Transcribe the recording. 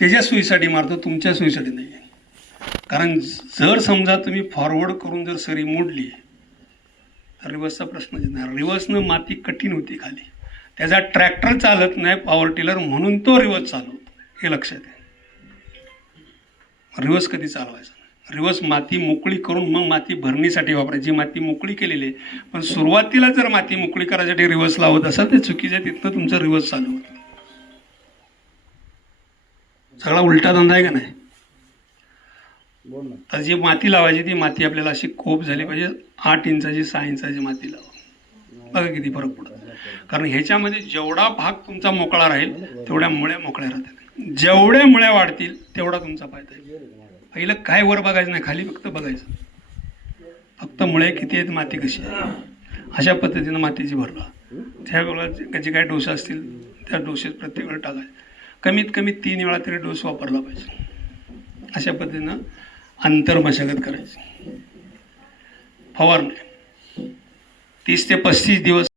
त्याच्या सोयीसाठी मारतो तुमच्या सोयीसाठी नाही. कारण जर समजा तुम्ही फॉरवर्ड करून जर सरी मोडली तर रिवर्सचा प्रश्न येत नाही रिवर्सनं माती कठीण होती खाली. त्याचा ट्रॅक्टर चालत नाही पॉवर टिलर म्हणून तो रिवर्स चालवतो. हे लक्षात आहे. रिवर्स कधी चालवायचा रिवर्स माती मोकळी करून मग माती भरणीसाठी वापरायची. माती मोकळी केलेली आहे. पण सुरुवातीला जर माती मोकळी करायसाठी रिवर्स लावत असाल तर चुकीचं आहे. तिथनं तुमचं रिवर्स चालू होतं. सगळा उलटा धंदा आहे का नाही? तर जी माती लावायची ती माती आपल्याला अशी कोप झाली पाहिजे. आठ इंचाची सहा इंचाची माती लावा. बघा किती फरक पडतो. कारण ह्याच्यामध्ये जेवढा भाग तुमचा मोकळा राहील तेवढ्या मुळ्या मोकळ्या राहतील. जेवढ्या मुळ्या वाढतील तेवढा तुमचा फायदा आहे पहिलं काय वर बघायचं नाही खाली फक्त बघायचं. फक्त मुळे किती आहेत माती कशी आहे. अशा पद्धतीनं मातीची भरला त्या वेळेला जे काही डोस असतील त्या डोसेस प्रत्येक वेळेला टाकायचे. कमीत कमी तीन वेळा तरी डोस वापरला पाहिजे. अशा पद्धतीनं अंतर मशागत करायची. फवारणी. तीस ते पस्तीस दिवस